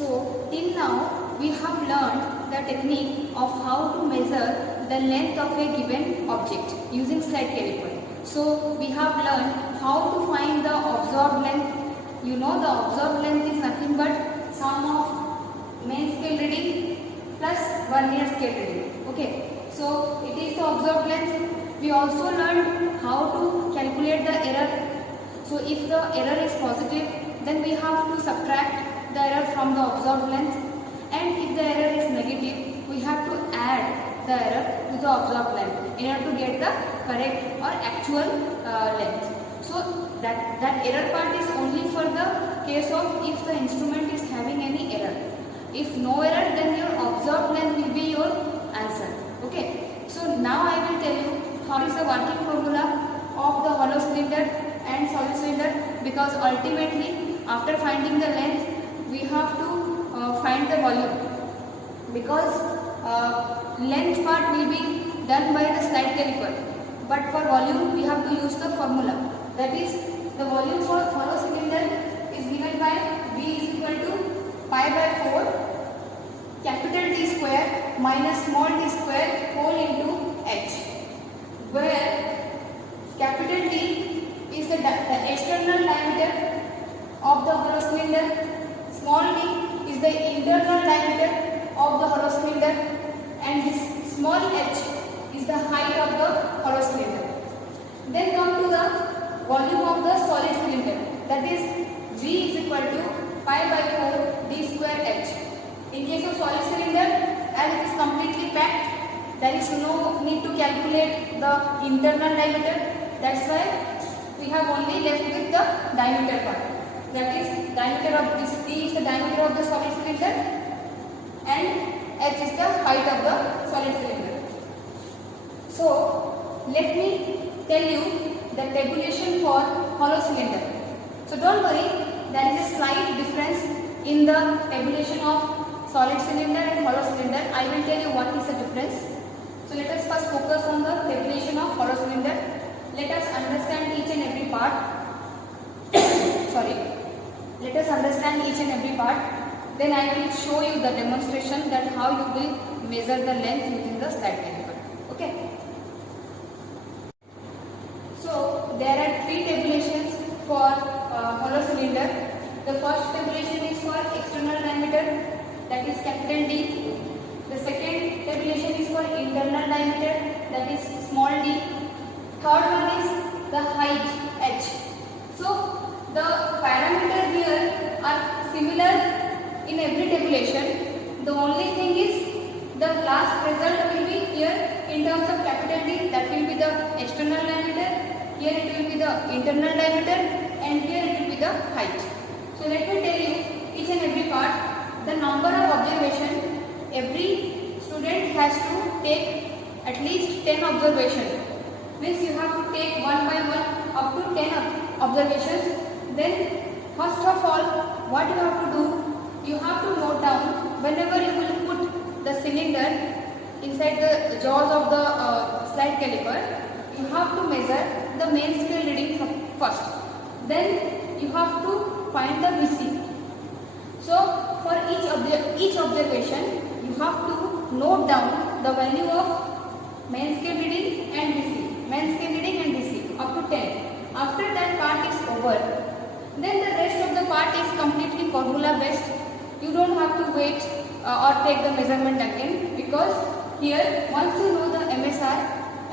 So till now we have learned the technique of how to measure the length of a given object using slide caliper. So we have learned how to find the observed length. You know the observed length is nothing but sum of main scale reading plus vernier scale reading. Okay, so it is the observed length. We also learned how to calculate the error. So if the error is positive, then we have to subtract the error from the observed length, and if the error is negative, we have to add the error to the observed length in order to get the correct or actual length. So that error part is only for the case of if the instrument is having any error. If no error, then your observed length will be your answer. Okay, so now I will tell you how is the working formula of the hollow cylinder and solid cylinder, because ultimately after finding the length we have to find the volume, because length part will be done by the slide caliper, but for volume we have to use the formula. That is, the volume for hollow cylinder is given by V is equal to pi by 4 capital T square minus small t square whole into h, where capital T is the external diameter of the hollow cylinder, small t is the internal diameter of the hollow cylinder, and this small h is the height of the hollow cylinder. Then come to the volume of the solid cylinder, that is V is equal to pi by 4 d square h. In case of solid cylinder, as it is completely packed, there is no need to calculate the internal diameter. That's why we have only left with the diameter part. That is, diameter of this D is the diameter of the solid cylinder, and h is the height of the solid cylinder. So let me tell you the tabulation for hollow cylinder. So don't worry, there is a slight difference in the tabulation of solid cylinder and hollow cylinder. I will tell you what is the difference. So let us first focus on the tabulation of hollow cylinder. Let us understand each and every part. Sorry. Let us understand each and every part. Then I will show you the demonstration that how you will measure the length using the slide caliper. Okay. So there are three tabulations for hollow cylinder. The first tabulation is for external diameter, that is capital D. The second tabulation is for internal diameter, that is small d. Third one is the height h. So the parameters here are similar in every tabulation. The only thing is the last result will be here in terms of capital D, that will be the external diameter, here it will be the internal diameter, and here it will be the height. So let me tell you each and every part. The number of observation, every student has to take at least 10 observations. Means you have to take one by one up to 10 observations. Then first of all, what you have to do, you have to note down whenever you will put the cylinder inside the jaws of the slide caliper, you have to measure the main scale reading first. Then you have to find the VC. So for each observation, you have to note down the value of main scale reading and VC, main scale reading and VC up to 10. After that part is over, then the rest of the part is completely formula based. You don't have to wait or take the measurement again, because here once you know the MSR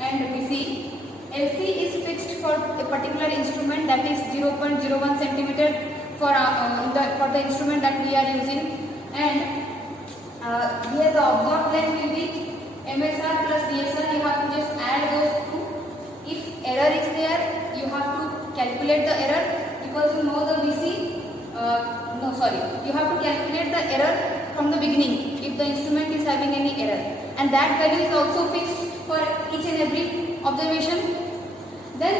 and VC, LC is fixed for a particular instrument, that is 0.01 centimeter for the instrument that we are using, and here the observed length will be MSR plus DSR. You have to just add those two. If error is there, you have to calculate the error, because you know the VC. You have to calculate the error from the beginning if the instrument is having any error, and that value is also fixed for each and every observation. Then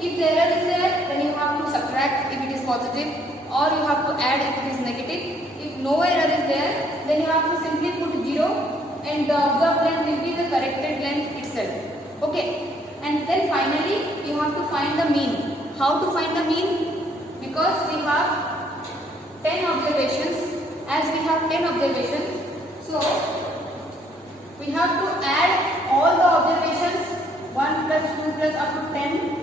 if the error is there, then you have to subtract if it is positive, or you have to add if it is negative. If no error is there, then you have to simply put 0, and the observed length will be the corrected length itself. Okay, and then finally you have to find the mean. How to find the mean? Because we have 10 observations, as we have 10 observations. So we have to add all the observations 1 plus 2 plus up to 10.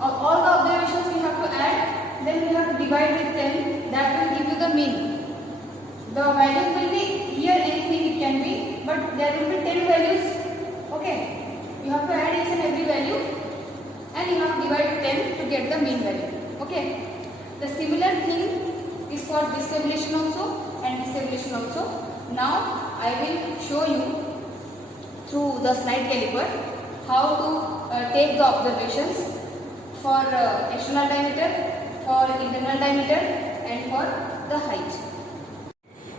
All the observations we have to add. Then we have to divide with 10. That will give you the mean. The values will be here anything it can be, but there will be 10 values. Okay. You have to add each and every value, and you have to divide 10 to get the mean value. Okay. The similar thing is for this tabulation also and this tabulation also. Now I will show you through the slide caliper how to take the observations for external diameter, for internal diameter, and for the height.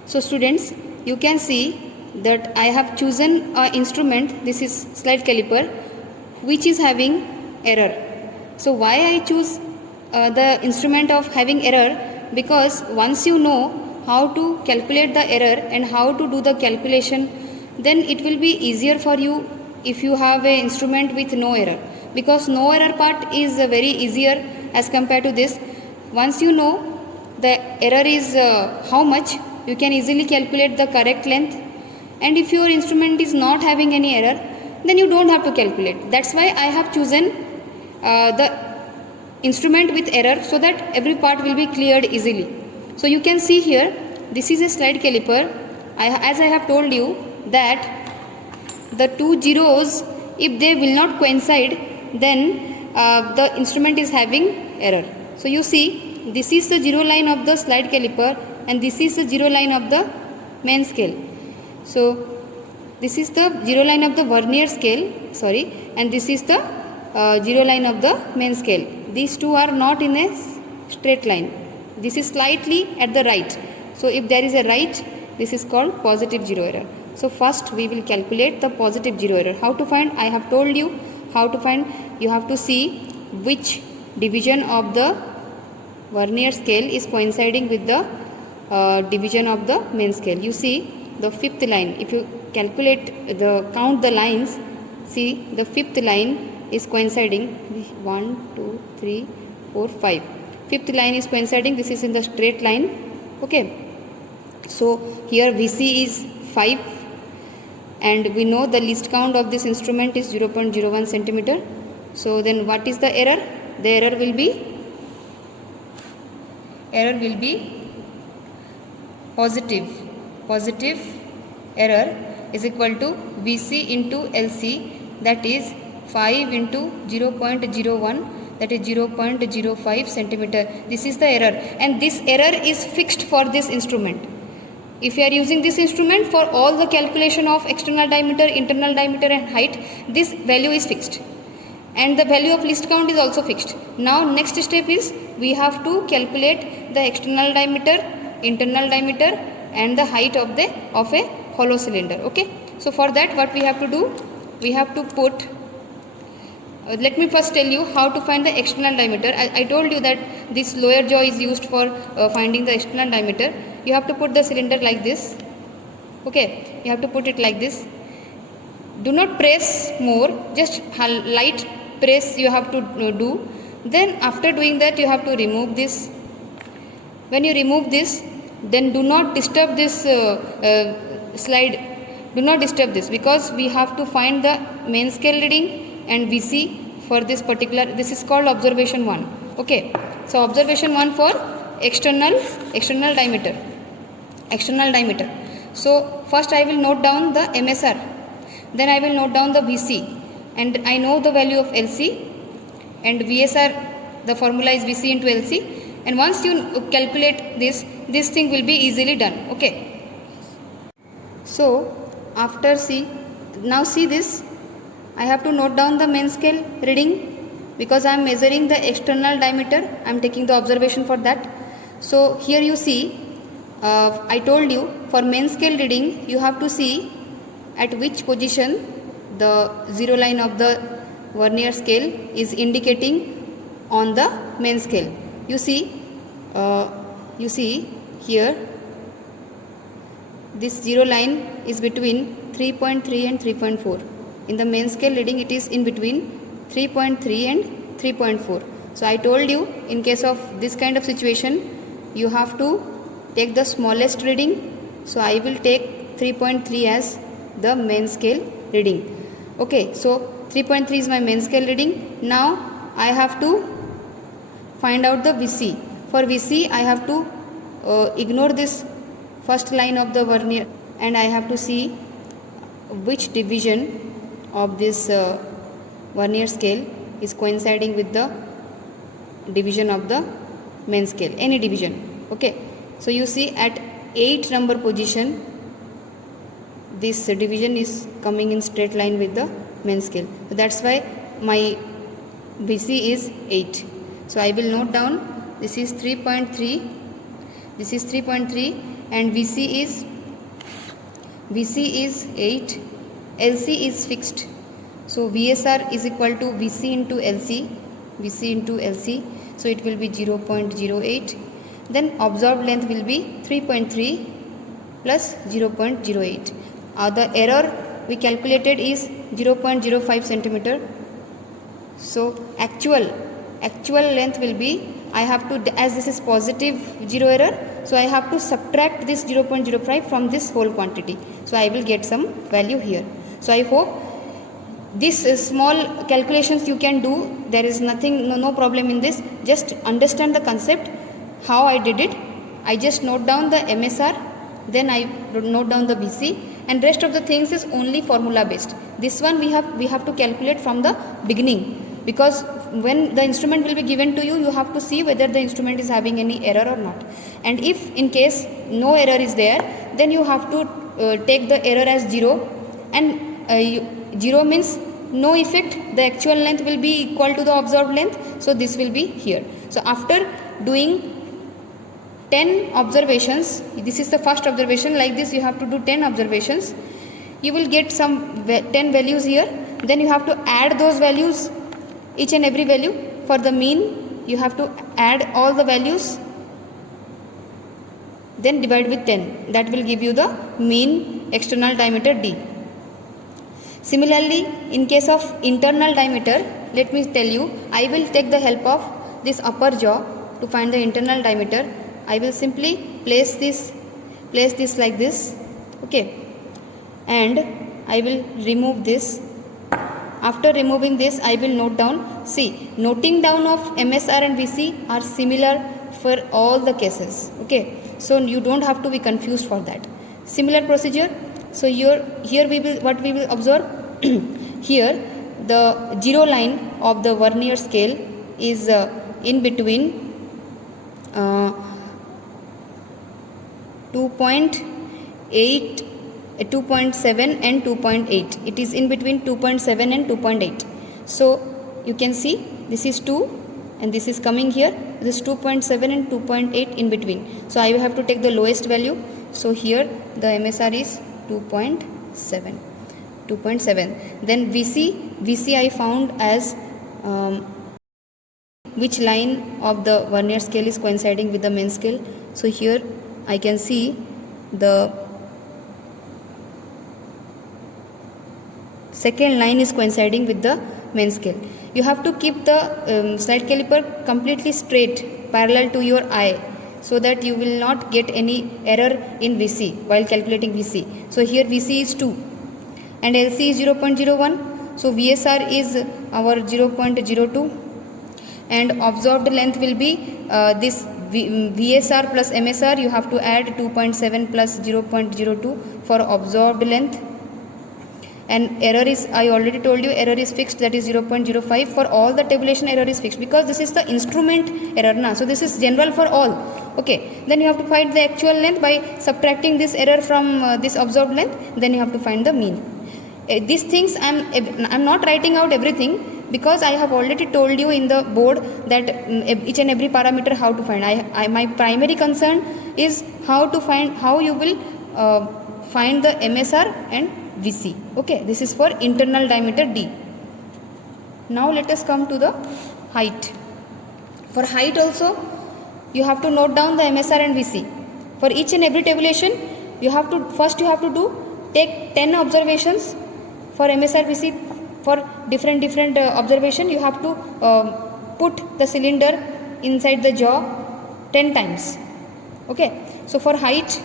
So students, you can see that I have chosen an instrument, this is slide caliper, which is having error. So why I choose the instrument of having error? Because once you know how to calculate the error and how to do the calculation, then it will be easier for you if you have an instrument with no error. Because no error part is very easier as compared to this. Once you know the error is how much, you can easily calculate the correct length. And if your instrument is not having any error, then you don't have to calculate. That's why I have chosen the instrument with error, so that every part will be cleared easily. So you can see here, this is a slide caliper. As I have told you that the two zeros, if they will not coincide, then the instrument is having error. So you see, this is the zero line of the slide caliper and this is the zero line of the main scale. So this is the zero line of the vernier scale, and this is the zero line of the main scale. These two are not in a straight line. This is slightly at the right. So if there is a right, this is called positive zero error. So first we will calculate the positive zero error. How to find? I have told you how to find. You have to see which division of the vernier scale is coinciding with the division of the main scale. You see the fifth line. If you count the lines, see the fifth line is coinciding. 1, 2, 3, 4, 5. Fifth line is coinciding. This is in the straight line. Okay. So here VC is 5, and we know the least count of this instrument is 0.01 centimeter. So then what is the error? The error will be positive error is equal to VC into LC, that is 5 into 0.01, that is 0.05 centimeter. This is the error, and this error is fixed for this instrument. If you are using this instrument for all the calculation of external diameter, internal diameter and height, this value is fixed, and the value of least count is also fixed. Now next step is we have to calculate the external diameter, internal diameter and the height of a hollow cylinder. Okay, so for that what we have to do, we have to put let me first tell you how to find the external diameter. I told you that this lower jaw is used for finding the external diameter. You have to put the cylinder like this. Okay, you have to put it like this. Do not press more, just light press you have to do. Then after doing that, you have to remove this. When you remove this, then do not disturb this slide. Do not disturb this, because we have to find the main scale reading and VC for this particular. This is called observation 1. Okay, so observation 1 for external diameter. So first I will note down the MSR, then I will note down the VC, and I know the value of LC, and VSR, the formula is VC into LC, and once you calculate this thing will be easily done. Okay, so after now see this, I have to note down the main scale reading, because I am measuring the external diameter. I am taking the observation for that. So here you see, I told you for main scale reading you have to see at which position the zero line of the vernier scale is indicating on the main scale. You see here this zero line is between 3.3 and 3.4. In the main scale reading it is in between 3.3 and 3.4. So I told you, in case of this kind of situation, you have to take the smallest reading So I will take 3.3 as the main scale reading. Okay, so 3.3 is my main scale reading. Now I have to find out the VC. For VC I have to ignore this first line of the vernier and I have to see which division of this vernier scale is coinciding with the division of the main scale, any division. Okay, so you see at 8 number position this division is coming in straight line with the main scale, so that's why my VC is 8. So I will note down this is 3.3, this is 3.3 and VC is 8, LC is fixed. So VSR is equal to VC into LC, VC into LC, so it will be 0.08. Then observed length will be 3.3 plus 0.08. The error we calculated is 0.05 centimeter. So actual length will be, I have to, as this is positive zero error, so I have to subtract this 0.05 from this whole quantity. So I will get some value here. So I hope this small calculations you can do. There is nothing, no problem in this. Just understand the concept, how I did it. I just note down the MSR, then I note down the VC, and rest of the things is only formula based. This one we have to calculate from the beginning, because when the instrument will be given to you, you have to see whether the instrument is having any error or not. And if in case no error is there, then you have to take the error as 0, and 0 means no effect, the actual length will be equal to the observed length, so this will be here. So after doing 10 observations, this is the first observation, like this you have to do 10 observations, you will get some 10 values here. Then you have to add those values, each and every value. For the mean you have to add all the values, then divide with 10, that will give you the mean external diameter D. Similarly, in case of internal diameter, let me tell you, I will take the help of this upper jaw to find the internal diameter. I will simply place this like this, okay, and I will remove this. After removing this, I will note down. See, noting down of MSR and VC are similar for all the cases, okay, so you don't have to be confused for that. Similar procedure. So here we will observe here the zero line of the vernier scale is in between 2.7 and 2.8. It is in between 2.7 and 2.8. So you can see this is 2 and this is coming here, this is 2.7 and 2.8 in between. So I will have to take the lowest value. So here the MSR is 2.7. Then VC I found as which line of the vernier scale is coinciding with the main scale. So here I can see the second line is coinciding with the main scale. You have to keep the slide caliper completely straight, parallel to your eye, so that you will not get any error in VC while calculating VC. So here VC is 2 and LC is 0.01. So VSR is our 0.02 and observed length will be this VSR plus MSR. You have to add 2.7 plus 0.02 for observed length. And error is, I already told you, error is fixed, that is 0.05. For all the tabulation, error is fixed because this is the instrument error na. So this is general for all. Okay, then you have to find the actual length by subtracting this error from this observed length. Then you have to find the mean. These things I'm not writing out everything, because I have already told you in the board that each and every parameter how to find. My primary concern is how you will find the MSR and VC. Okay, this is for internal diameter D. Now let us come to the height. For height also you have to note down the MSR and VC. For each and every tabulation you have to take 10 observations for MSR VC. For different observation you have to put the cylinder inside the jaw 10 times. Okay, so for height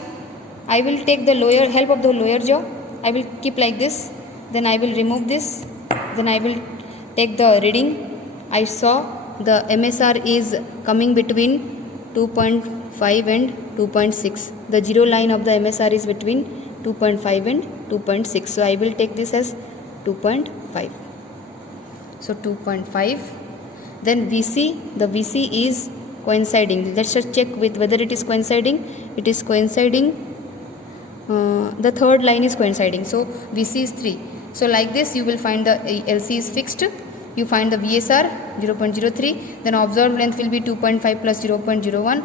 I will take the lower help of the lower jaw. I will keep like this. Then I will remove this. Then I will take the reading. I saw the MSR is coming between 2.5 and 2.6. The zero line of the MSR is between 2.5 and 2.6. So I will take this as 2.5. So 2.5. Then VC, the VC is coinciding. Let's just check with whether it is coinciding. It is coinciding. The third line is coinciding. So VC is 3. So like this you will find the LC is fixed. You find the VSR 0.03. Then observed length will be 2.5 plus 0.01.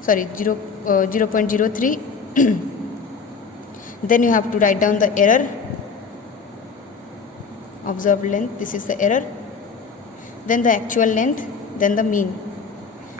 Sorry, 0.03. Then you have to write down the error. Observed length, this is the error. Then the actual length, then the mean.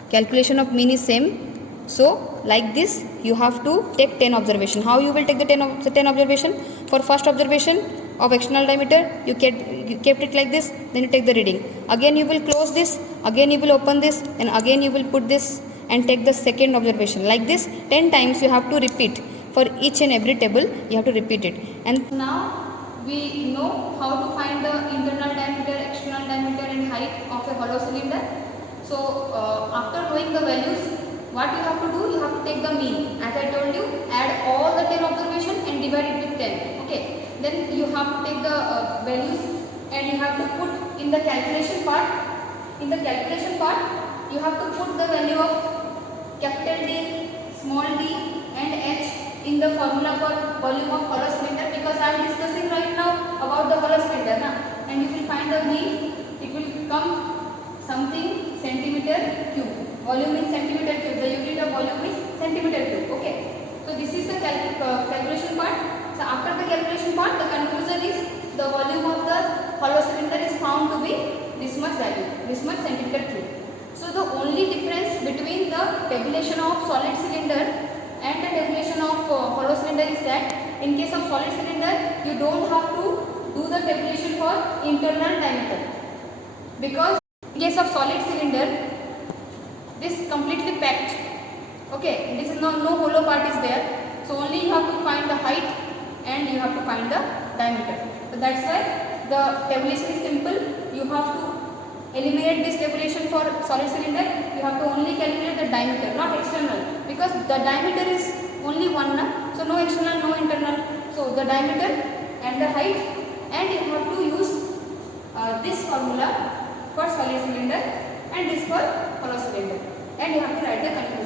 Calculation of mean is same. So like this you have to take 10 observation. How you will take the 10 observation? For first observation of external diameter, you kept it like this, then you take the reading. Again you will close this, again you will open this, and again you will put this and take the second observation. Like this 10 times you have to repeat. For each and every table you have to repeat it. And now we know how to find the internal diameter, external diameter and height of a hollow cylinder. So after knowing the values, what you have to do? You have to take the mean. As I told you, add all the 10 observations and divide it with 10. Okay. Then you have to take the values and you have to put in the calculation part. In the calculation part, you have to put the value of capital D, small d and h in the formula for volume of hollow cylinder, because I am discussing right now about the hollow cylinder. And you will find the mean. It will come something centimeter cube. Volume is centimeter cube. The unit of volume is centimeter cube. Okay. So this is the calculation part. So after the calculation part, the conclusion is the volume of the hollow cylinder is found to be this much value, this much centimeter cube. So the only difference between the tabulation of solid cylinder and the tabulation of hollow cylinder is that in case of solid cylinder, you don't have to do the tabulation for internal diameter, because in case of solid cylinder, this completely packed. Okay, this is no hollow part is there. So only you have to find the height and you have to find the diameter. So that's why the tabulation is simple. You have to eliminate this tabulation for solid cylinder. You have to only calculate the diameter, not external, because the diameter is only one. So no external, no internal. So the diameter and the height, and you have to use this formula for solid cylinder and this for hollow cylinder, and you have to write the conclusion.